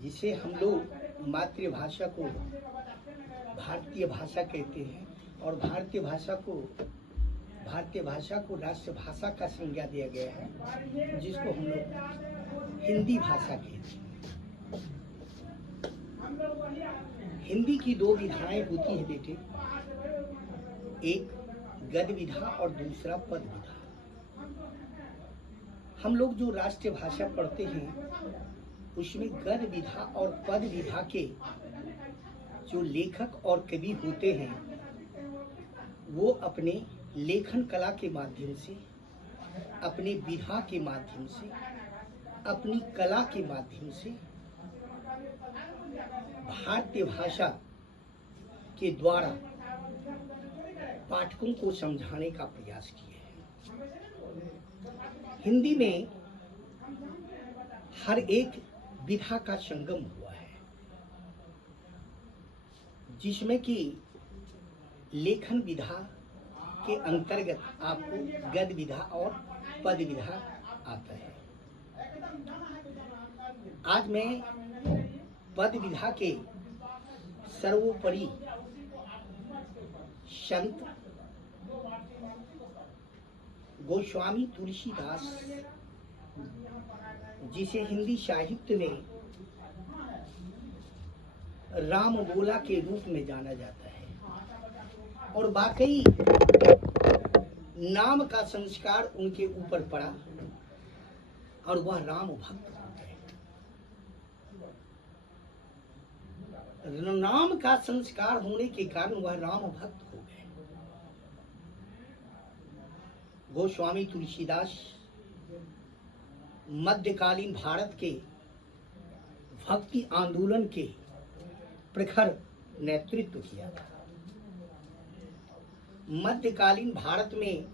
जिसे हम लोग मातृभाषा को भारतीय भाषा कहते हैं और भारतीय भाषा को राष्ट्रभाषा का संज्ञा दिया गया है, जिसको हम लोग हिंदी भाषा कहते हैं। हिंदी की दो विधाएं होती है बेटे, एक गद्य विधा और दूसरा पद विधा। हम लोग जो राष्ट्रीय भाषा पढ़ते हैं उसमें गद्य विधा और पद विधा के जो लेखक और कवि होते हैं वो अपने लेखन कला के माध्यम से, अपने विधा के माध्यम से, अपनी कला के माध्यम से भारतीय भाषा के द्वारा पाठकों को समझाने का प्रयास किए हैं। हिंदी में हर एक विधा का संगम हुआ है, जिसमें कि लेखन विधा के अंतर्गत आपको गद्य विधा और पद विधा आता है। आज मैं पद विधा के सर्वोपरि संत गोस्वामी तुलसीदास, जिसे हिंदी साहित्य में राम बोला के रूप में जाना जाता है, और वाकई नाम का संस्कार उनके ऊपर पड़ा और वह राम भक्त हो गए। नाम का संस्कार होने के कारण वह राम भक्त हो गए। गोस्वामी तुलसीदास मध्यकालीन भारत के भक्ति आंदोलन के प्रखर नेतृत्व किया था। मध्यकालीन भारत में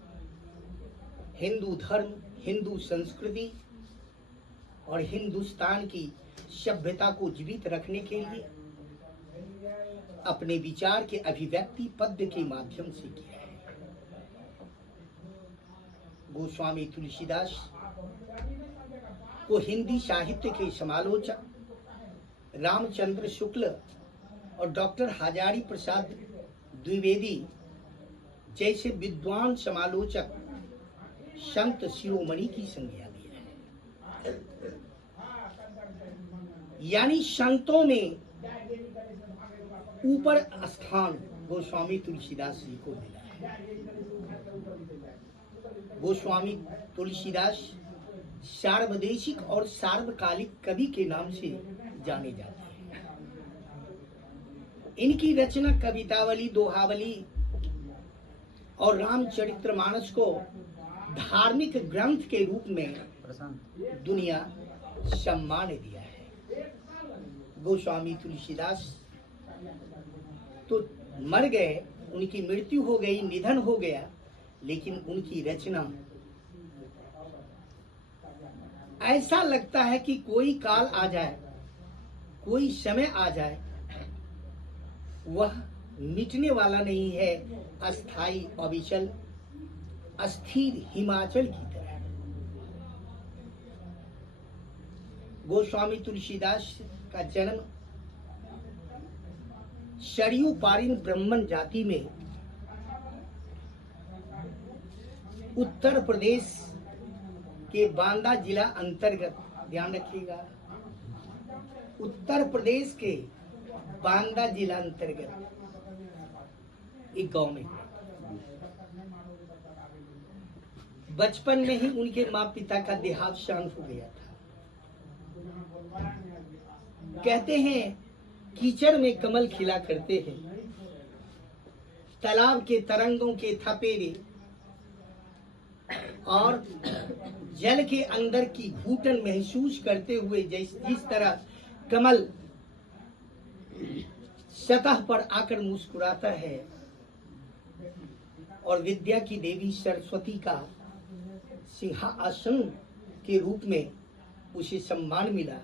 हिंदू धर्म, हिंदू संस्कृति और हिंदुस्तान की सभ्यता को जीवित रखने के लिए अपने विचार के अभिव्यक्ति पद्य के माध्यम से किया है। गोस्वामी तुलसीदास को हिंदी साहित्य के समालोचक रामचंद्र शुक्ल और डॉक्टर हजारी प्रसाद द्विवेदी जैसे विद्वान समालोचक संत शिरोमणि की संज्ञा दी है। यानी संतों में ऊपर स्थान गोस्वामी तुलसीदास जी को मिला है। गोस्वामी तुलसीदास सार्वदेशिक और सार्वकालिक कवि के नाम से जाने जाते हैं। इनकी रचना कवितावली, दोहावली और रामचरितमानस को धार्मिक ग्रंथ के रूप में दुनिया सम्मान दिया है। गोस्वामी तुलसीदास तो मर गए, उनकी मृत्यु हो गई, निधन हो गया, लेकिन उनकी रचना ऐसा लगता है कि कोई काल आ जाए, कोई समय आ जाए, वह मिटने वाला नहीं है, अस्थाई, अविचल, अस्थिर हिमाचल की तरह। गोस्वामी तुलसीदास का जन्म सरयू पारिन ब्राह्मण जाति में उत्तर प्रदेश के बांदा जिला अंतर्गत, ध्यान रखिएगा, उत्तर प्रदेश के बांदा जिला अंतर्गत एक गांव में। बचपन में ही उनके माँ पिता का देहावसान हो गया था। कहते हैं कीचड़ में कमल खिला करते हैं, तालाब के तरंगों के थपेरे और जल के अंदर की घूटन महसूस करते हुए जिस तरह कमल सतह पर आकर मुस्कुराता है और विद्या की देवी सरस्वती का सिंहासन के रूप में उसे सम्मान मिला,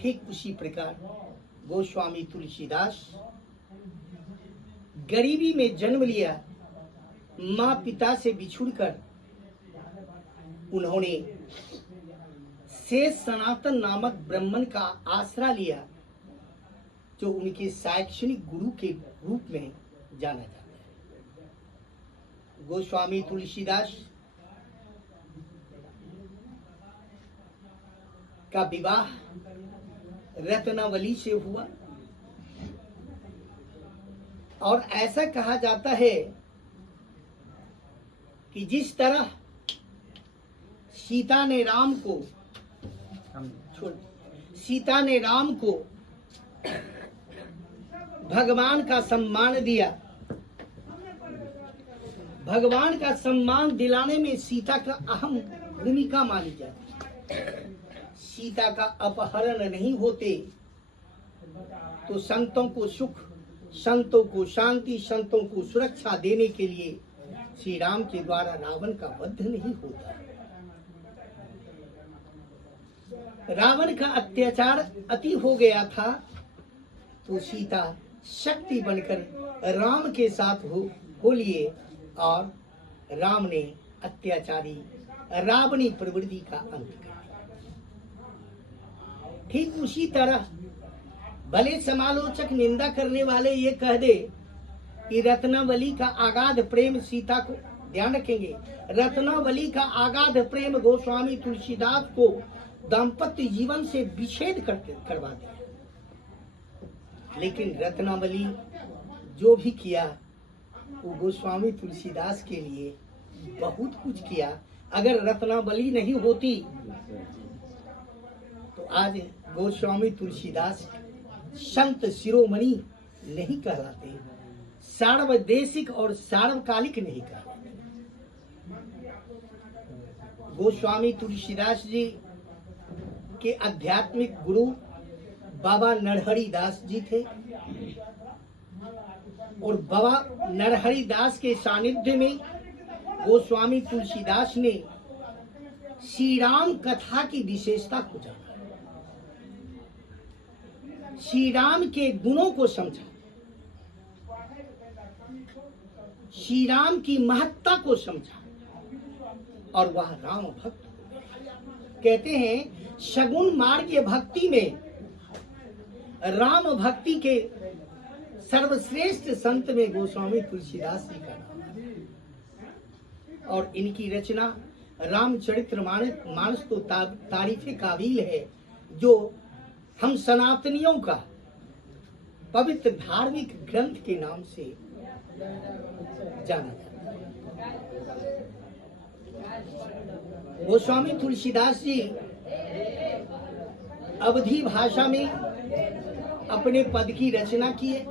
ठीक उसी प्रकार गोस्वामी तुलसीदास गरीबी में जन्म लिया, माँ पिता से बिछुड़कर उन्होंने शेष सनातन नामक ब्राह्मण का आसरा लिया, जो उनके शैक्षणिक गुरु के रूप में जाना जाता है। गोस्वामी तुलसीदास का विवाह रत्नावली से हुआ और ऐसा कहा जाता है कि जिस तरह सीता ने राम को भगवान का सम्मान दिया, भगवान का सम्मान दिलाने में सीता का अहम भूमिका मानी जाती है। सीता का अपहरण नहीं होते तो संतों को सुख, संतों को शांति, संतों को सुरक्षा देने के लिए श्री राम के द्वारा रावण का वध नहीं होता। रावण का अत्याचार अति हो गया था तो सीता शक्ति बनकर राम के साथ हो लिए और राम ने अत्याचारी रावणी प्रवृत्ति का अंत कर दिया। ठीक उसी तरह भले समालोचक निंदा करने वाले ये कह दे कि रत्नावली का आगाध प्रेम सीता को, ध्यान रखेंगे, रत्नावली का आगाध प्रेम गोस्वामी तुलसीदास को दाम्पत्य जीवन से विच्छेद करवा दिया। लेकिन रत्नावली जो भी किया वो गोस्वामी तुलसीदास के लिए बहुत कुछ किया। अगर रत्नावली नहीं होती तो आज गोस्वामी तुलसीदास संत शिरोमणि नहीं कहलाते, सार्वदेशिक और सार्वकालिक नहीं कहलाते। गोस्वामी तुलसीदास जी के आध्यात्मिक गुरु बाबा नरहरि दास जी थे और बाबा नरहरि दास के सानिध्य में गोस्वामी तुलसीदास ने श्री राम कथा की विशेषता को जाना, श्री राम के गुणों को समझा, श्री राम की महत्ता को समझा और वह राम भक्त। कहते हैं सगुण मार्ग भक्ति में राम भक्ति के सर्वश्रेष्ठ संत में गोस्वामी तुलसीदास जी का नाम है और इनकी रचना रामचरितमानस तो तारीफे काबिल है, जो हम सनातनियों का पवित्र धार्मिक ग्रंथ के नाम से जाना जाता है। गोस्वामी तुलसीदास जी अवधी भाषा में अपने पद की रचना किए।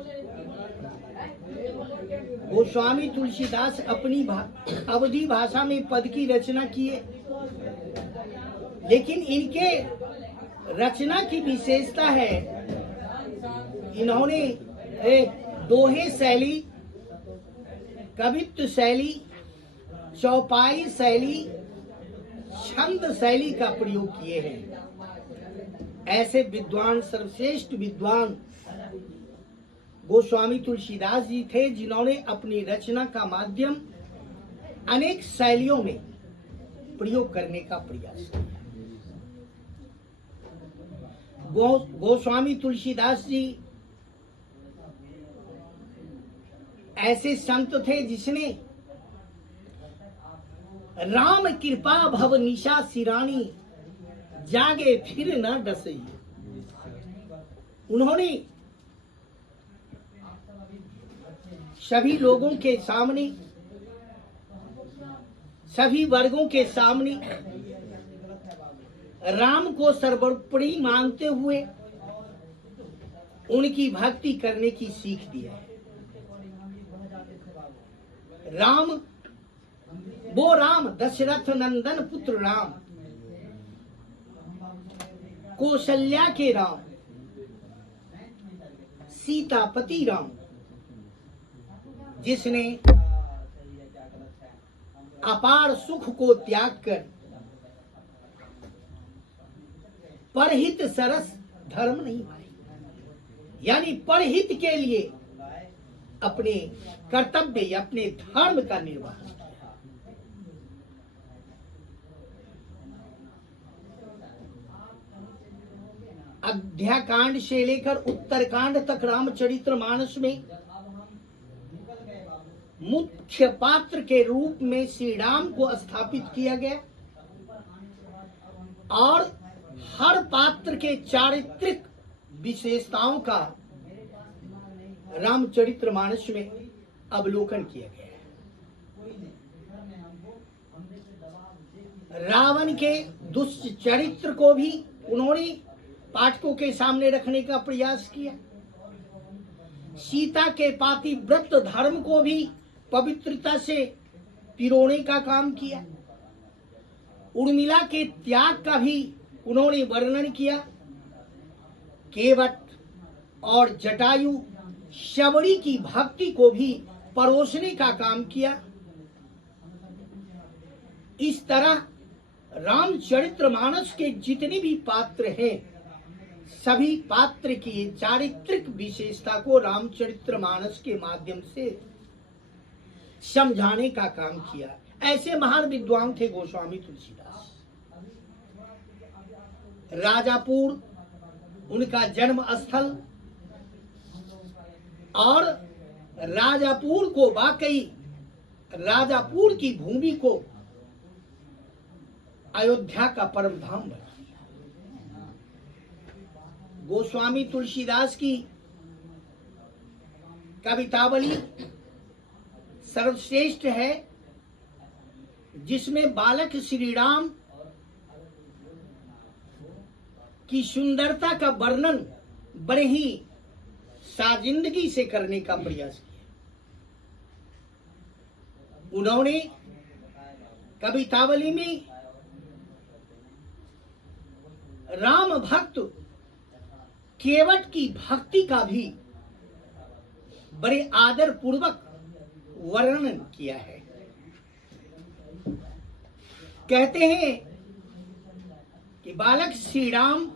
गोस्वामी तुलसीदास अपनी अवधी भाषा में पद की रचना किए, लेकिन इनके रचना की विशेषता है इन्होंने दोहे शैली, कवित्व शैली, चौपाई शैली, छंद शैली का प्रयोग किए हैं। ऐसे विद्वान, सर्वश्रेष्ठ विद्वान गोस्वामी तुलसीदास जी थे, जिन्होंने अपनी रचना का माध्यम अनेक शैलियों में प्रयोग करने का प्रयास किया। गोस्वामी तुलसीदास जी ऐसे संत थे जिसने राम कृपा भव निशा सिरानी जागे फिर न डसई, उन्होंने सभी लोगों के सामने, सभी वर्गों के सामने राम को सर्वोपरि मानते हुए उनकी भक्ति करने की सीख दिया है। राम, वो राम दशरथ नंदन पुत्र राम, कौशल्या के राम, सीतापति राम, जिसने अपार सुख को त्याग कर परहित सरस धर्म नहीं भाई, यानी परहित के लिए अपने कर्तव्य, अपने धर्म का निर्वाह। अयोध्याकांड से लेकर उत्तरकांड तक रामचरितमानस में मुख्य पात्र के रूप में श्री राम को स्थापित किया गया और हर पात्र के चारित्रिक विशेषताओं का रामचरितमानस में अवलोकन किया गया है। रावण के दुष्ट चरित्र को भी उन्होंने पाठकों के सामने रखने का प्रयास किया। सीता के पातिव्रत धर्म को भी पवित्रता से पिरोने का काम किया। उर्मिला के त्याग का भी उन्होंने वर्णन किया। केवट और जटायु शबरी की भक्ति को भी परोसने का काम किया। इस तरह रामचरितमानस के जितने भी पात्र हैं, सभी पात्र की चारित्रिक विशेषता को रामचरितमानस के माध्यम से समझाने का काम किया। ऐसे महान विद्वान थे गोस्वामी तुलसीदास। राजापुर उनका जन्म स्थल और राजापुर को वाकई राजापुर की भूमि को अयोध्या का परम धाम बना। गोस्वामी तुलसीदास की कवितावली सर्वश्रेष्ठ है, जिसमें बालक श्री राम की सुंदरता का वर्णन बड़े ही साजिंदगी से करने का प्रयास किया। उन्होंने कवितावली में राम भक्त केवट की भक्ति का भी बड़े आदर पूर्वक वर्णन किया है। कहते हैं कि बालक श्री राम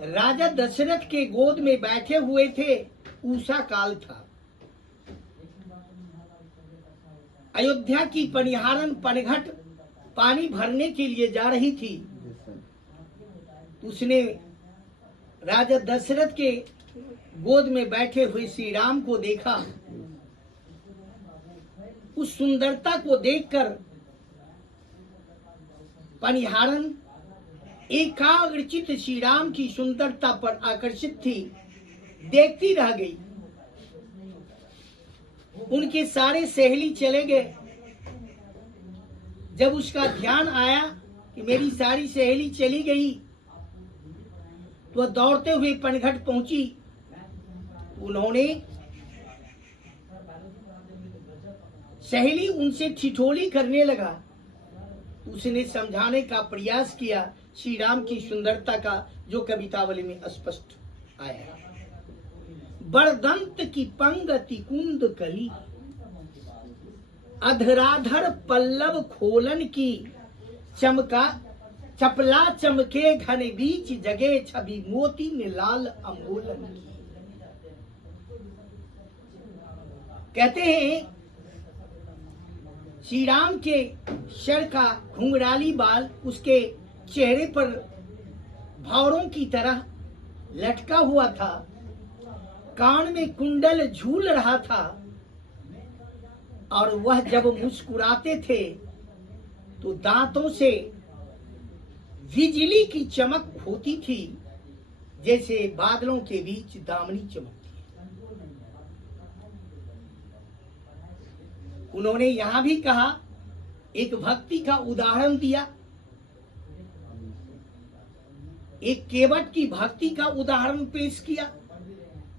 राजा दशरथ के गोद में बैठे हुए थे। उषा काल था। अयोध्या की पनिहारन पनघट पानी भरने के लिए जा रही थी। उसने राजा दशरथ के गोद में बैठे हुए श्री राम को देखा। उस सुंदरता को देखकर पनिहारन एकाग्रचित श्री राम की सुंदरता पर आकर्षित थी, देखती रह गई। उनके सारे सहेली चले गए। जब उसका ध्यान आया कि मेरी सारी सहेली चली गई, तो वह दौड़ते हुए पनघट पहुंची। उन्होंने सहेली उनसे ठिठोली करने लगा। उसने समझाने का प्रयास किया श्री राम की सुंदरता का, जो कवितावली में स्पष्ट आया। बरदंत की पंगति कुंद कली, अधराधर पल्लव खोलन की, चमका चपला चमके घन बीच जगे, छवि मोती ने लाल अंगोलन की। कहते हैं श्री राम के सर का घुंघराली बाल उसके चेहरे पर भौरों की तरह लटका हुआ था। कान में कुंडल झूल रहा था और वह जब मुस्कुराते थे तो दांतों से बिजली की चमक होती थी, जैसे बादलों के बीच दामनी चमकती है। उन्होंने यहां भी कहा, एक भक्ति का उदाहरण दिया, एक केवट की भक्ति का उदाहरण पेश किया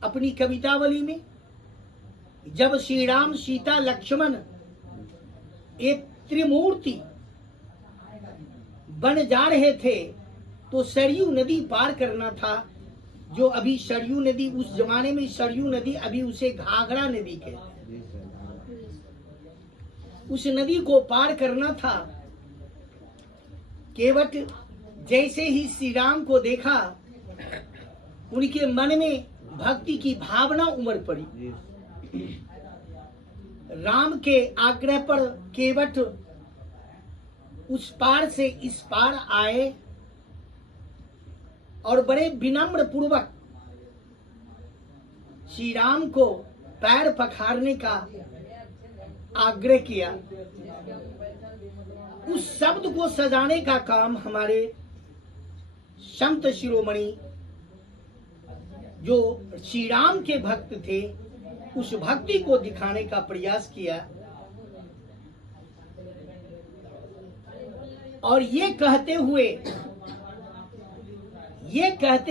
अपनी कवितावली में। जब श्री राम सीता लक्ष्मण एक त्रिमूर्ति बन जा रहे थे तो सरयू नदी पार करना था। जो अभी सरयू नदी, उस जमाने में सरयू नदी, अभी उसे घाघरा नदी कहते हैं। उस नदी को पार करना था। केवट जैसे ही श्री राम को देखा, उनके मन में भक्ति की भावना उमड़ पड़ी। राम के आग्रह पर केवट उस पार से इस पार आए और बड़े विनम्र पूर्वक श्री राम को पैर पखारने का आग्रह किया। उस शब्द को सजाने का काम हमारे संत शिरोमणि जो श्री राम के भक्त थे, उस भक्ति को दिखाने का प्रयास किया और ये कहते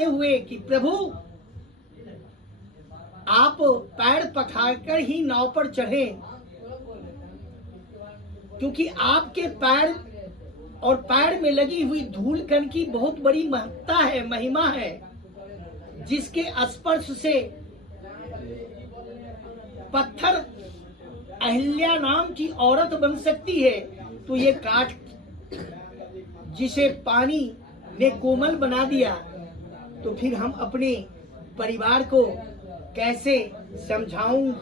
हुए कि प्रभु आप पैर पखारकर ही नाव पर चढ़े, क्योंकि आपके पैर और पैर में लगी हुई धूल कण की बहुत बड़ी महत्ता है, महिमा है, जिसके स्पर्श से पत्थर अहिल्या नाम की औरत बन सकती है, तो ये काठ जिसे पानी ने कोमल बना दिया, तो फिर हम अपने परिवार को कैसे समझाऊं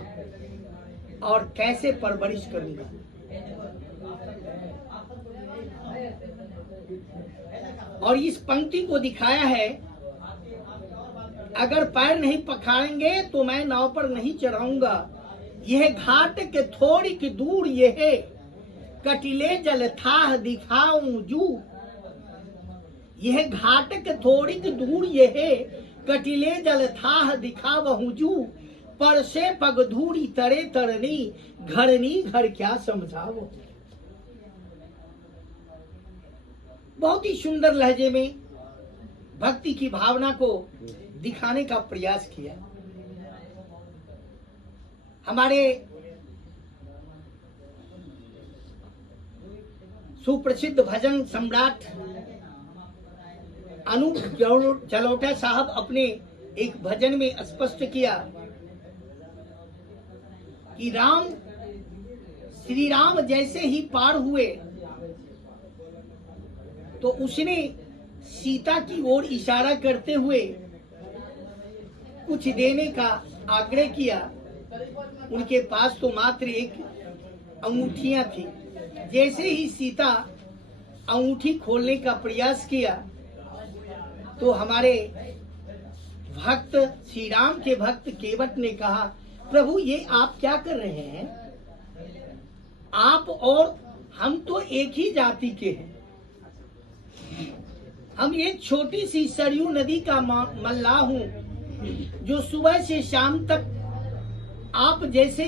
और कैसे परवरिश करूंगा। और इस पंक्ति को दिखाया है, अगर पैर नहीं पखारेंगे तो मैं नाव पर नहीं चढ़ाऊंगा। यह घाट के थोड़ी की दूर यह कटिले जल था दिखाऊं जू। यह घाट के थोड़ी की दूर यह कटिले जल था दिखावहूं जू। पर से पग धूरी तरे तरनी घरनी घर क्या समझाओ। बहुत ही सुंदर लहजे में भक्ति की भावना को दिखाने का प्रयास किया। हमारे सुप्रसिद्ध भजन सम्राट अनूप जलोटा साहब अपने एक भजन में स्पष्ट किया कि श्री राम जैसे ही पार हुए तो उसने सीता की ओर इशारा करते हुए कुछ देने का आग्रह किया। उनके पास तो मात्र एक अंगूठियां थी। जैसे ही सीता अंगूठी खोलने का प्रयास किया तो हमारे भक्त श्री राम के भक्त केवट ने कहा, प्रभु ये आप क्या कर रहे हैं? आप और हम तो एक ही जाति के हैं। हम एक छोटी सी सरयू नदी का मल्लाह हूं, जो सुबह से शाम तक आप जैसे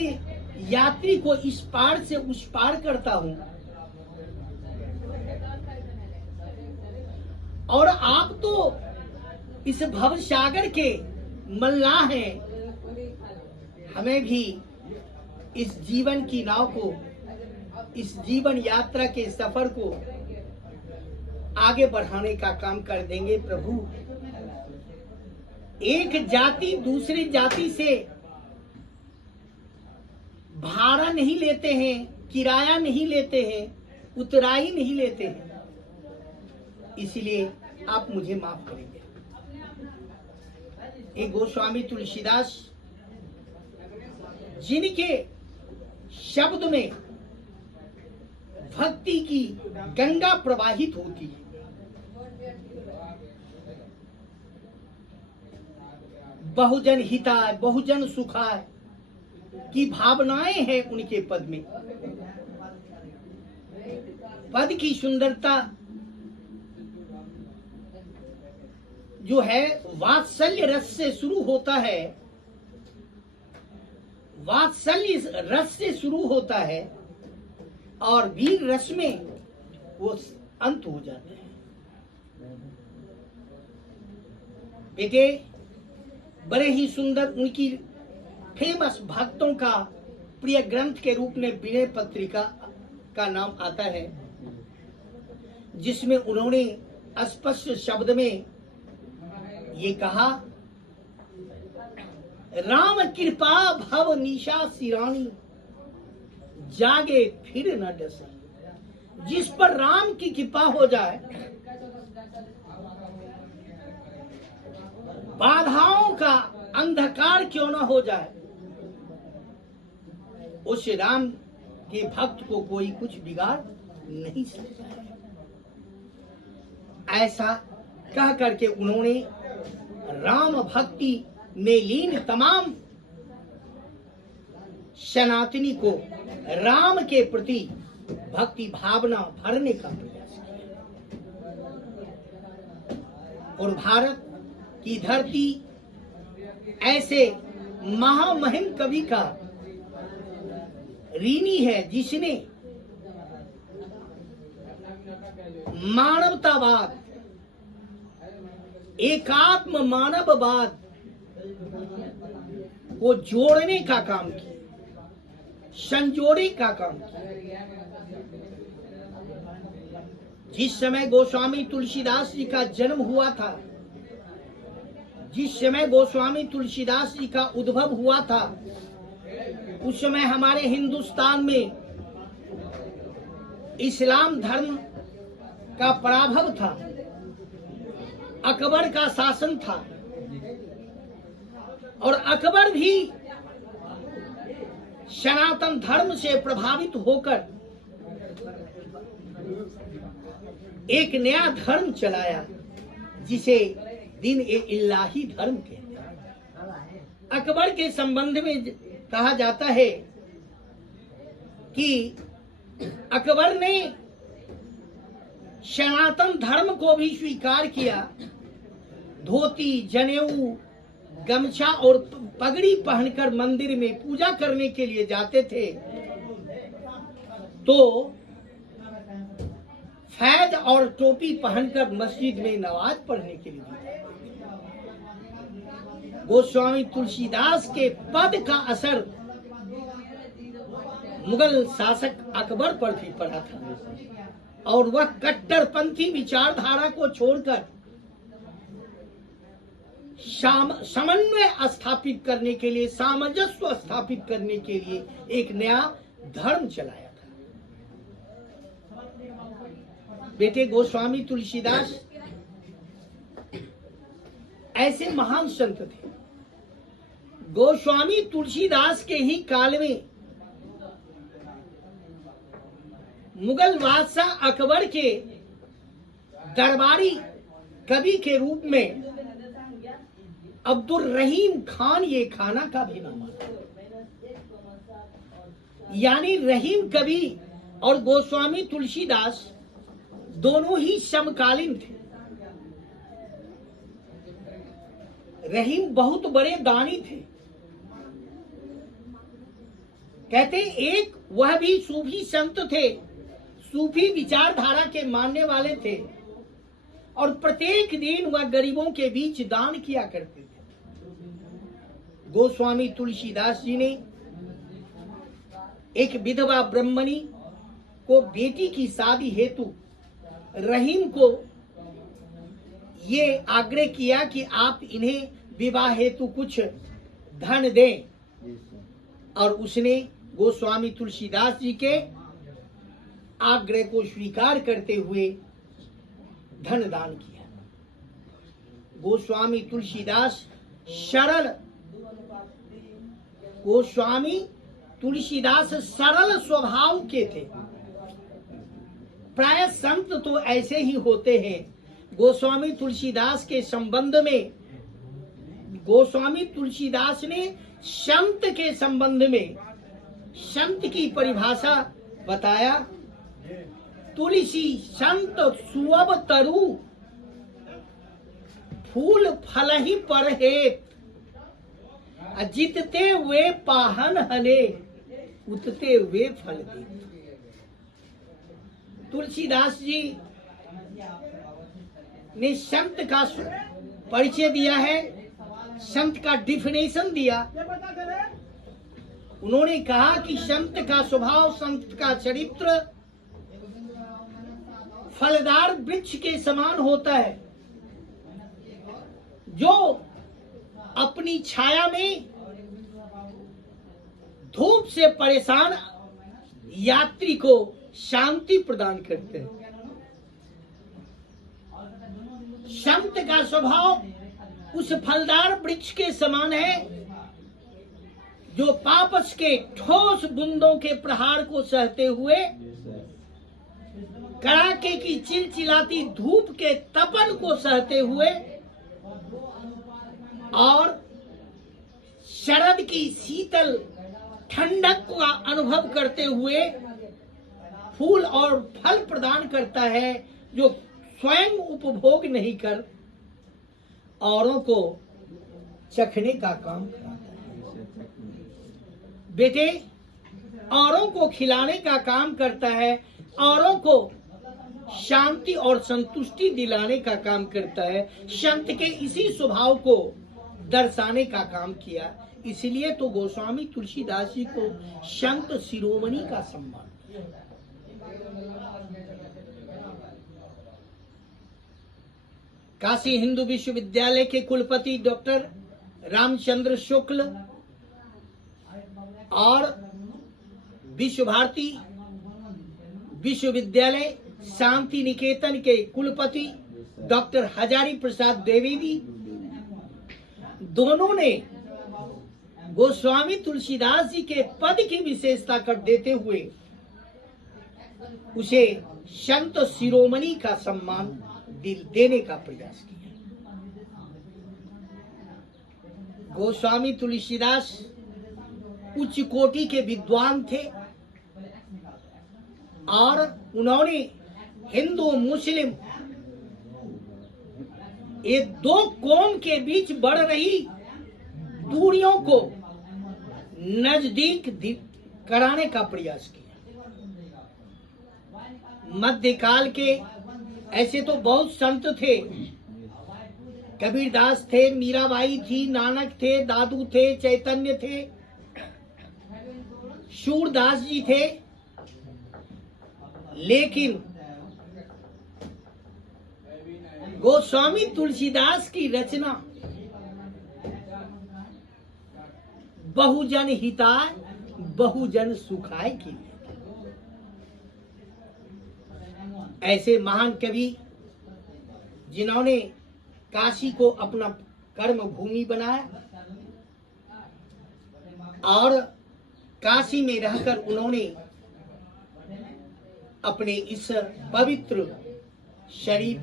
यात्री को इस पार से उस पार करता हूं, और आप तो इस भवसागर के मल्लाह हैं। हमें भी इस जीवन की नाव को, इस जीवन यात्रा के सफर को आगे बढ़ाने का काम कर देंगे प्रभु। एक जाति दूसरी जाति से भाड़ा नहीं लेते हैं, किराया नहीं लेते हैं, उतराई नहीं लेते हैं, इसलिए आप मुझे माफ करेंगे। एक गोस्वामी तुलसीदास जिनके शब्द में भक्ति की गंगा प्रवाहित होती है, बहुजन हिताय बहुजन सुखाय की भावनाएं हैं उनके पद में। पद की सुंदरता जो है वात्सल्य रस से शुरू होता है, वात्सल्य रस से शुरू होता है और वीर रस में वो अंत हो जाता है। बेटे, बड़े ही सुंदर उनकी फेमस भक्तों का प्रिय ग्रंथ के रूप में विनय पत्रिका का नाम आता है, जिसमें उन्होंने स्पष्ट शब्द में ये कहा, राम कृपा भव निशा सिरानी जागे फिर न डसे। जिस पर राम की कृपा हो जाए, बाधाओं का अंधकार क्यों न हो जाए, उस राम के भक्त को कोई कुछ बिगाड़ नहीं सकता है। ऐसा कह करके उन्होंने राम भक्ति में लीन तमाम सनातनी को राम के प्रति भक्ति भावना भरने का प्रयास किया। और भारत की धरती ऐसे महामहिम कवि का ऋणी है जिसने मानवतावाद, एकात्म मानववाद को जोड़ने का काम किया, संजोड़ने का काम किया। जिस समय गोस्वामी तुलसीदास जी का जन्म हुआ था, जिस समय गोस्वामी तुलसीदास जी का उद्भव हुआ था, उस समय हमारे हिंदुस्तान में इस्लाम धर्म का पराभव था, अकबर का शासन था। और अकबर भी सनातन धर्म से प्रभावित होकर एक नया धर्म चलाया जिसे दीन ए इलाही धर्म कहते हैं। अकबर के संबंध में कहा जाता है कि अकबर ने सनातन धर्म को भी स्वीकार किया। धोती, जनेऊ, गमछा और पगड़ी पहनकर मंदिर में पूजा करने के लिए जाते थे तो फैज और टोपी पहनकर मस्जिद में नमाज पढ़ने के लिए गोस्वामी तुलसीदास के पद का असर मुगल शासक अकबर पर भी पड़ा था और वह कट्टरपंथी विचारधारा को छोड़कर समन्वय स्थापित करने के लिए, सामंजस्य स्थापित करने के लिए एक नया धर्म चलाया था। बेटे, गोस्वामी तुलसीदास ऐसे महान संत थे। गोस्वामी तुलसीदास के ही काल में मुगल बादशाह अकबर के दरबारी कवि के रूप में अब्दुल रहीम खान ये खाना का भी नाम आता, यानी रहीम कवि और गोस्वामी तुलसीदास दोनों ही समकालीन थे। रहीम बहुत बड़े दानी थे। कहते एक वह भी सूफी संत थे, सूफी विचारधारा के मानने वाले थे और प्रत्येक दिन वह गरीबों के बीच दान किया करते थे। गोस्वामी तुलसीदास जी ने एक विधवा ब्राह्मणी को बेटी की शादी हेतु रहीम को ये आग्रह किया कि आप इन्हें विवाह हेतु कुछ धन दें और उसने गोस्वामी तुलसीदास जी के आग्रह को स्वीकार करते हुए धन दान किया। गोस्वामी तुलसीदास सरल स्वभाव के थे। प्राय संत तो ऐसे ही होते हैं। गोस्वामी तुलसीदास के संबंध में गोस्वामी तुलसीदास ने संत के संबंध में संत की परिभाषा बताया। तुलसी संत सुअब तरु फूल फल ही पर हेत, जितते वे पाहन हने उतते वे फल दे। तुलसीदास जी ने संत का परिचय दिया है, संत का डिफिनेशन दिया। उन्होंने कहा कि संत का स्वभाव, संत का चरित्र फलदार वृक्ष के समान होता है जो अपनी छाया में धूप से परेशान यात्री को शांति प्रदान करते हैं। संत का स्वभाव उस फलदार वृक्ष के समान है जो पापस के ठोस बूंदों के प्रहार को सहते हुए कड़ाके की चिलचिलाती धूप के तपन को सहते हुए और शरद की शीतल ठंडक का अनुभव करते हुए फूल और फल प्रदान करता है, जो स्वयं उपभोग नहीं कर औरों को चखने का काम करता है। बेटे, औरों को खिलाने का काम करता है, औरों को शांति और संतुष्टि दिलाने का काम करता है। संत के इसी स्वभाव को दर्शाने का काम किया। इसलिए तो गोस्वामी तुलसीदास जी को संत शिरोमणि का सम्मान दिया। काशी हिंदू विश्वविद्यालय के कुलपति डॉक्टर रामचंद्र शुक्ल और विश्व भारती विश्वविद्यालय शांति निकेतन के कुलपति डॉक्टर हजारी प्रसाद द्विवेदी, दोनों ने गोस्वामी तुलसीदास जी के पद की विशेषता कर देते हुए उसे संत शिरोमणि का सम्मान देने का प्रयास किया। गोस्वामी तुलसीदास उच्च कोटि के विद्वान थे और उन्होंने हिंदू मुस्लिम ये दो कौम के बीच बढ़ रही दूरियों को नजदीक कराने का प्रयास किया। मध्यकाल के ऐसे तो बहुत संत थे, कबीरदास थे, मीराबाई थी, नानक थे, दादू थे, चैतन्य थे, सूरदास जी थे, लेकिन गोस्वामी तुलसीदास की रचना बहुजन हिताय बहुजन सुखाय की लिए। ऐसे महान कवि जिन्होंने काशी को अपना कर्म भूमि बनाया और काशी में रहकर उन्होंने अपने इस पवित्र शरीर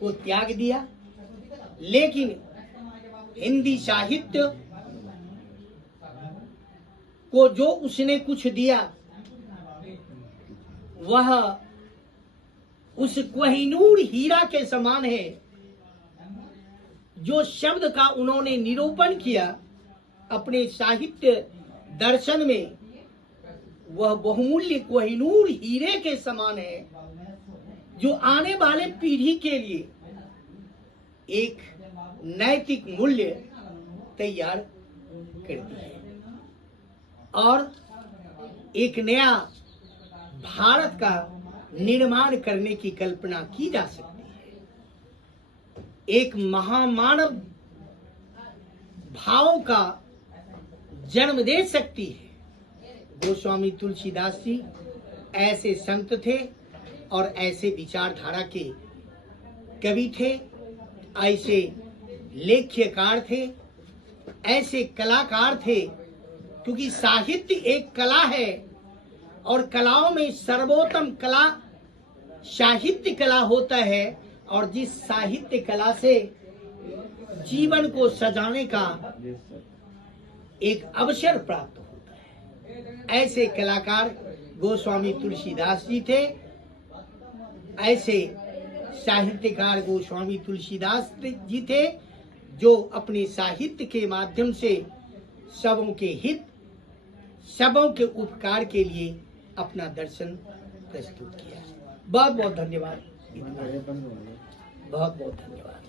को त्याग दिया, लेकिन हिंदी साहित्य को जो उसने कुछ दिया वह उस कोहिनूर हीरा के समान है। जो शब्द का उन्होंने निरूपण किया अपने साहित्य दर्शन में, वह बहुमूल्य कोहिनूर हीरे के समान है, जो आने वाले पीढ़ी के लिए एक नैतिक मूल्य तैयार करती है और एक नया भारत का निर्माण करने की कल्पना की जा सकती है। एक महामानव भावों का जन्म दे सकती है। गोस्वामी तुलसीदास जी ऐसे संत थे और ऐसे विचारधारा के कवि थे, ऐसे लेख्यकार थे, ऐसे कलाकार थे, क्योंकि साहित्य एक कला है और कलाओं में सर्वोत्तम कला साहित्य कला होता है, और जिस साहित्य कला से जीवन को सजाने का एक अवसर प्राप्त होता है, ऐसे कलाकार गोस्वामी तुलसीदास जी थे। ऐसे साहित्यकार गोस्वामी तुलसीदास जी थे, जो अपने साहित्य के माध्यम से सबों के हित, सबों के उपकार के लिए अपना दर्शन प्रस्तुत किया। बहुत बहुत धन्यवाद। बहुत बहुत धन्यवाद।